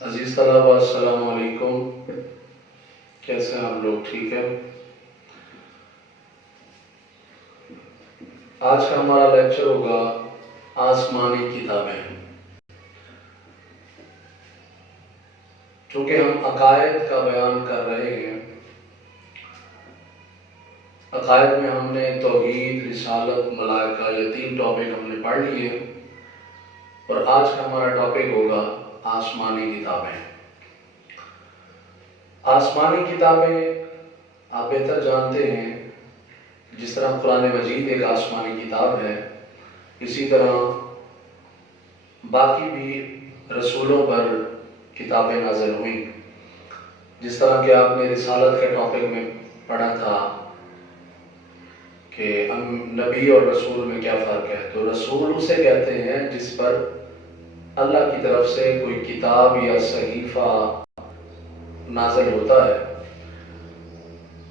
عزیز طلباء السلام علیکم، کیسے ہیں آپ لوگ؟ ٹھیک ہے؟ آج کا ہمارا لیکچر ہوگا آسمانی کتابیں۔ چونکہ ہم عقائد کا بیان کر رہے ہیں، عقائد میں ہم نے توحید، رسالت، ملائکہ، یہ 3 ٹاپک ہم نے پڑھ لیے، اور آج کا ہمارا ٹاپک ہوگا آسمانی کتابیں۔ آسمانی کتابیں آپ بہتر جانتے ہیں، جس طرح قرآن مجید ایک آسمانی کتاب ہے، اسی طرح باقی بھی رسولوں پر کتابیں نازل ہوئیں۔ جس طرح کہ آپ نے رسالت کے ٹاپک میں پڑھا تھا کہ نبی اور رسول میں کیا فرق ہے، تو رسول اسے کہتے ہیں جس پر اللہ کی طرف سے کوئی کتاب یا صحیفہ نازل ہوتا ہے۔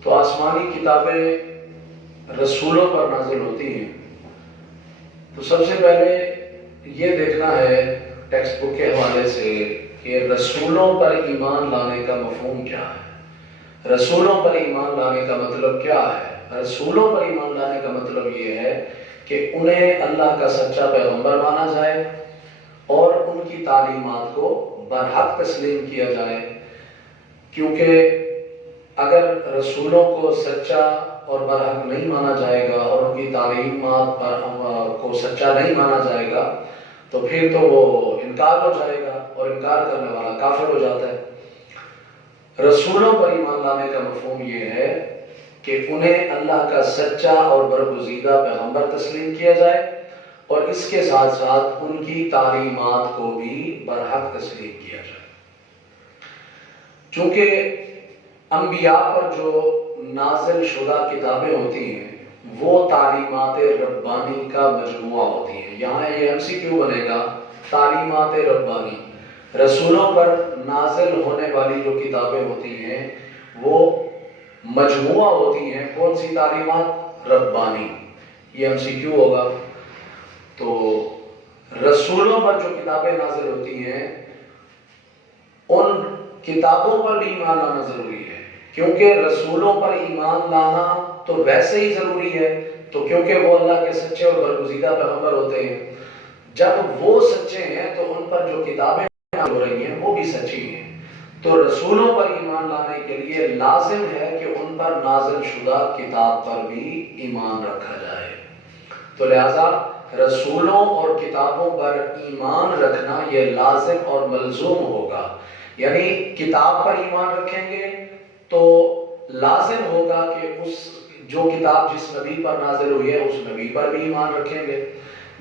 تو آسمانی کتابیں رسولوں پر نازل ہوتی ہیں۔ تو سب سے پہلے یہ دیکھنا ہے ٹیکسٹ بک کے حوالے سے کہ رسولوں پر ایمان لانے کا مفہوم کیا ہے، رسولوں پر ایمان لانے کا مطلب کیا ہے۔ رسولوں پر ایمان لانے کا مطلب یہ ہے کہ انہیں اللہ کا سچا پیغمبر مانا جائے اور ان کی تعلیمات کو برحق تسلیم کیا جائے، کیونکہ اگر رسولوں کو سچا اور برحق نہیں مانا جائے گا اور ان کی تعلیمات کو سچا نہیں مانا جائے گا تو پھر تو وہ انکار ہو جائے گا، اور انکار کرنے والا کافر ہو جاتا ہے۔ رسولوں پر ایمان لانے کا مفہوم یہ ہے کہ انہیں اللہ کا سچا اور برگزیدہ پیغمبر تسلیم کیا جائے، اور اس کے ساتھ ساتھ ان کی تعلیمات کو بھی برحق تسلیم کیا جائے۔ چونکہ انبیاء پر جو نازل شدہ کتابیں ہوتی ہیں وہ تعلیمات ربانی کا مجموعہ ہوتی ہیں۔ یہاں یہ MCQ بنے گا، تعلیمات ربانی۔ رسولوں پر نازل ہونے والی جو کتابیں ہوتی ہیں وہ مجموعہ ہوتی ہیں۔ کون سی تعلیمات؟ ربانی۔ یہ MCQ ہوگا۔ تو رسولوں پر جو کتابیں نازل ہوتی ہیں ان کتابوں پر بھی ایمان لانا ضروری ہے، کیونکہ رسولوں پر ایمان لانا تو ویسے ہی ضروری ہے، تو کیونکہ وہ اللہ کے سچے اور برگزیدہ پیغمبر ہوتے ہیں۔ جب وہ سچے ہیں تو ان پر جو کتابیں نازل ہو رہی ہیں وہ بھی سچی ہیں۔ تو رسولوں پر ایمان لانے کے لیے لازم ہے کہ ان پر نازل شدہ کتاب پر بھی ایمان رکھا جائے۔ تو لہذا رسولوں اور کتابوں پر ایمان رکھنا یہ لازم اور ملزوم ہوگا۔ یعنی کتاب پر ایمان رکھیں گے تو لازم ہوگا کہ اس جو کتاب جس نبی پر نازل ہوئی ہے اس نبی پر بھی ایمان رکھیں گے،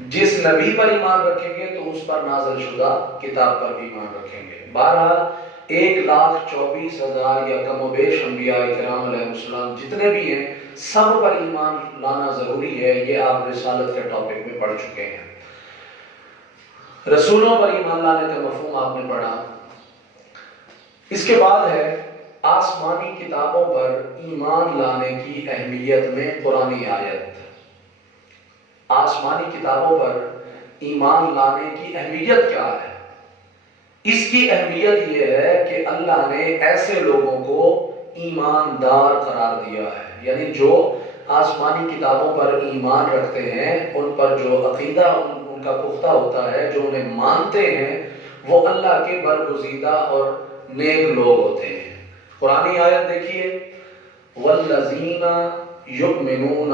جس نبی پر ایمان رکھیں گے تو اس پر نازل شدہ کتاب پر بھی ایمان رکھیں گے۔ بہرحال 1,24,000 یا کم و بیش انبیاء کرام علیہ السلام جتنے بھی ہیں سب پر ایمان لانا ضروری ہے۔ یہ آپ رسالت کے ٹاپک میں پڑھ چکے ہیں۔ رسولوں پر ایمان لانے کا مفہوم آپ نے پڑھا۔ اس کے بعد ہے آسمانی کتابوں پر ایمان لانے کی اہمیت میں قرآنی آیت۔ آسمانی کتابوں پر ایمان لانے کی اہمیت کیا ہے؟ اس کی اہمیت یہ ہے کہ اللہ نے ایسے لوگوں کو ایماندار قرار دیا ہے، یعنی جو آسمانی کتابوں پر ایمان رکھتے ہیں ان پر جو عقیدہ ان کا پختہ ہوتا ہے، جو انہیں مانتے ہیں، وہ اللہ کے برگزیدہ اور نیک لوگ ہوتے ہیں۔ قرآنی آیت دیکھیے، وَالَّذِينَ يُؤْمِنُونَ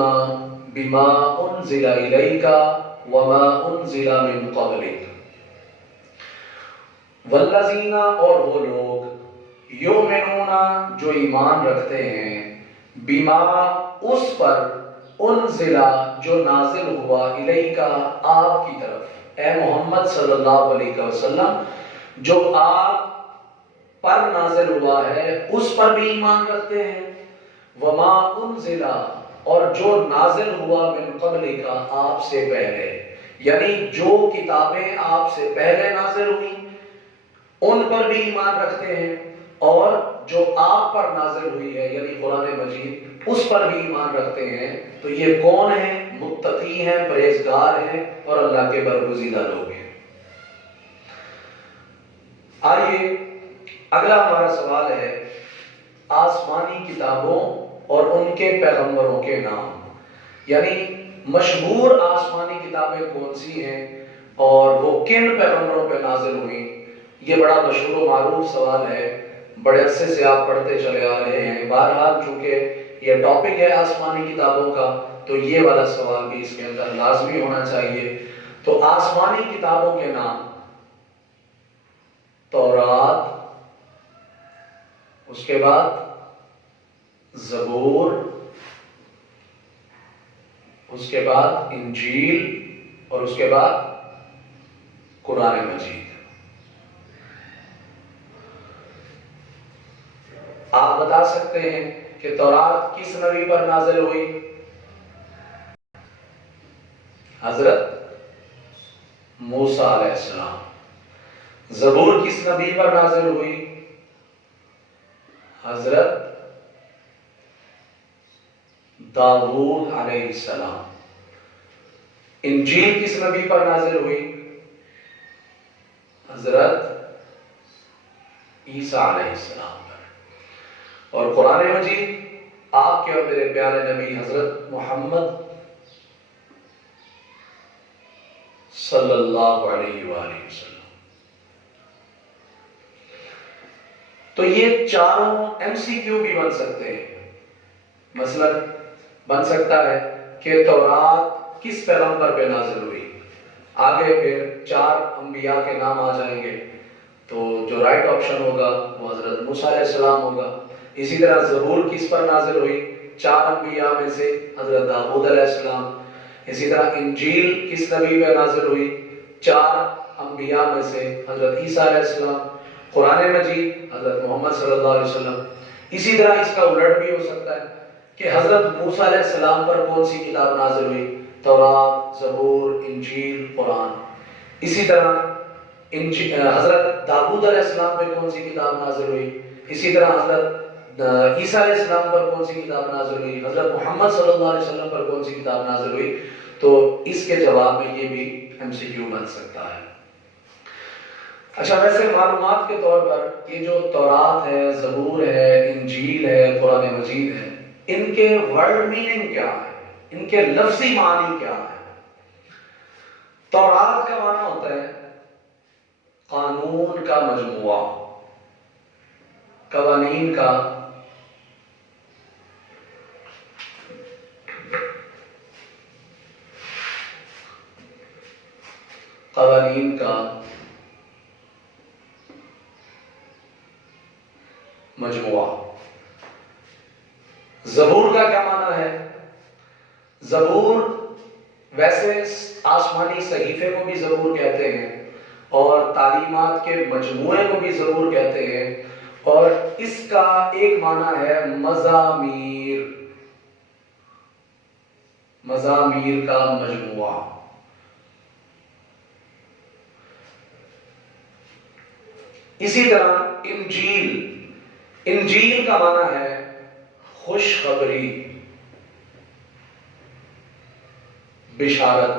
بِمَا أُنزِلَ إِلَيْكَ وَمَا أُنزِلَ مِن قَبْلِكَ۔ والذین، اور وہ لوگ، یؤمنون، جو ایمان رکھتے ہیں، بما، اس پر، انزل، جو نازل ہوا، الیکا، آپ کی طرف، اے محمد صلی اللہ علیہ وسلم، جو آپ پر نازل ہوا ہے اس پر بھی ایمان رکھتے ہیں، وما انزل، اور جو نازل ہوا من قبلکا، آپ سے پہلے، یعنی جو کتابیں آپ سے پہلے نازل ہوئی ان پر بھی ایمان رکھتے ہیں، اور جو آپ پر نازل ہوئی ہے یعنی قرآن مجید اس پر بھی ایمان رکھتے ہیں۔ تو یہ کون ہیں؟ متقی ہیں، پرہیزگار ہیں اور اللہ کے برگزیدہ لوگ ہیں۔ آئیے اگلا ہمارا سوال ہے آسمانی کتابوں اور ان کے پیغمبروں کے نام، یعنی مشہور آسمانی کتابیں کون سی ہیں اور وہ کن پیغمبروں پہ نازل ہوئی۔ یہ بڑا مشہور و معروف سوال ہے، بڑے عرصے سے آپ پڑھتے چلے آ رہے ہیں۔ بہرحال چونکہ یہ ٹاپک ہے آسمانی کتابوں کا تو یہ والا سوال بھی اس کے اندر لازمی ہونا چاہیے۔ تو آسمانی کتابوں کے نام: تورات، اس کے بعد زبور، اس کے بعد انجیل اور اس کے بعد قرآن مجید۔ آپ بتا سکتے ہیں کہ تورات کس نبی پر نازل ہوئی؟ حضرت موسیٰ علیہ السلام۔ زبور کس نبی پر نازل ہوئی؟ حضرت داؤد علیہ السلام۔ انجیل کس نبی پر نازل ہوئی؟ حضرت عیسیٰ علیہ السلام پر۔ اور قرآن مجید آپ کے اور میرے پیارے نبی حضرت محمد صلی اللہ علیہ وآلہ وسلم۔ تو یہ چاروں ایم سی کیو بھی بن سکتے ہیں۔ مثلا بن سکتا ہے کہ تورات کس پیغمبر پہ نازل ہوئی، آگے پھر 4 انبیاء کے نام آ جائیں گے، تو جو رائٹ آپشن ہوگا وہ حضرت موسیٰ علیہ السلام ہوگا۔ اسی طرح زبور کس پر نازل ہوئی؟ 4 انبیاء میں سے حضرت داؤد علیہ السلام۔ اسی طرح انجیل کس نبی پہ نازل ہوئی؟ 4 انبیاء میں سے حضرت عیسیٰ علیہ السلام۔ قرآن مجید حضرت محمد صلی اللہ علیہ وسلم۔ اسی طرح اس کا الٹ بھی ہو سکتا ہے کہ حضرت موسیٰ علیہ السلام پر کون سی کتاب نازل ہوئی؟ تورات، زبور، انجیل، قرآن۔ اسی طرح حضرت داؤد علیہ السلام پہ کون سی کتاب نازل ہوئی؟ اسی طرح حضرت عیسیٰ علیہ السلام پر کون سی کتاب نازل ہوئی؟ حضرت محمد صلی اللہ علیہ وسلم پر کون سی کتاب نازل ہوئی؟ تو اس کے جواب میں یہ بھی ایم سی کیو بن سکتا ہے۔ اچھا، ویسے معلومات کے طور پر یہ جو تورات ہے، زبور ہے، انجیل ہے، قرآن مجید ہے، ان کے ورڈ میننگ کیا ہے؟ ان کے لفظی معنی کیا ہے؟ تورات کا معنی ہوتا ہے قانون کا مجموعہ، قوانین کا مجموعہ۔ زبور کا کیا معنی ہے؟ زبور ویسے آسمانی صحیفے کو بھی زبور کہتے ہیں اور تعلیمات کے مجموعے کو بھی زبور کہتے ہیں، اور اس کا ایک معنی ہے مزامیر، مزامیر کا مجموعہ۔ اسی طرح انجیل کا معنی ہے خوشخبری، بشارت۔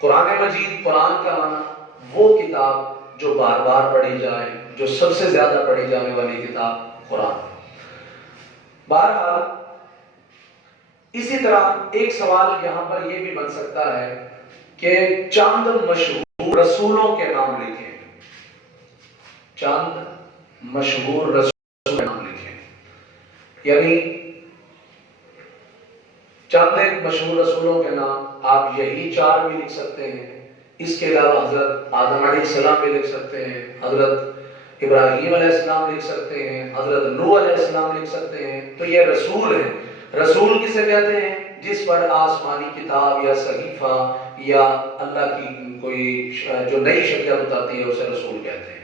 قرآن مجید، قرآن کا معنی وہ کتاب جو بار بار پڑھی جائے، جو سب سے زیادہ پڑھی جانے والی کتاب قرآن۔ بہرحال اسی طرح ایک سوال یہاں پر یہ بھی بن سکتا ہے کہ چند مشہور رسولوں کے نام لکھیں، چند مشہور رسولوں کے نام لکھیں، یعنی چند ایک مشہور رسولوں کے نام آپ یہی 4 بھی لکھ سکتے ہیں۔ اس کے علاوہ حضرت آدم علیہ السلام بھی لکھ سکتے ہیں، حضرت ابراہیم علیہ السلام لکھ سکتے ہیں، حضرت نوح علیہ السلام لکھ سکتے ہیں۔ تو یہ رسول ہیں۔ رسول کسے کہتے ہیں؟ جس پر آسمانی کتاب یا صحیفہ یا اللہ کی کوئی جو نئی شریعت بتاتی ہے اسے رسول کہتے ہیں۔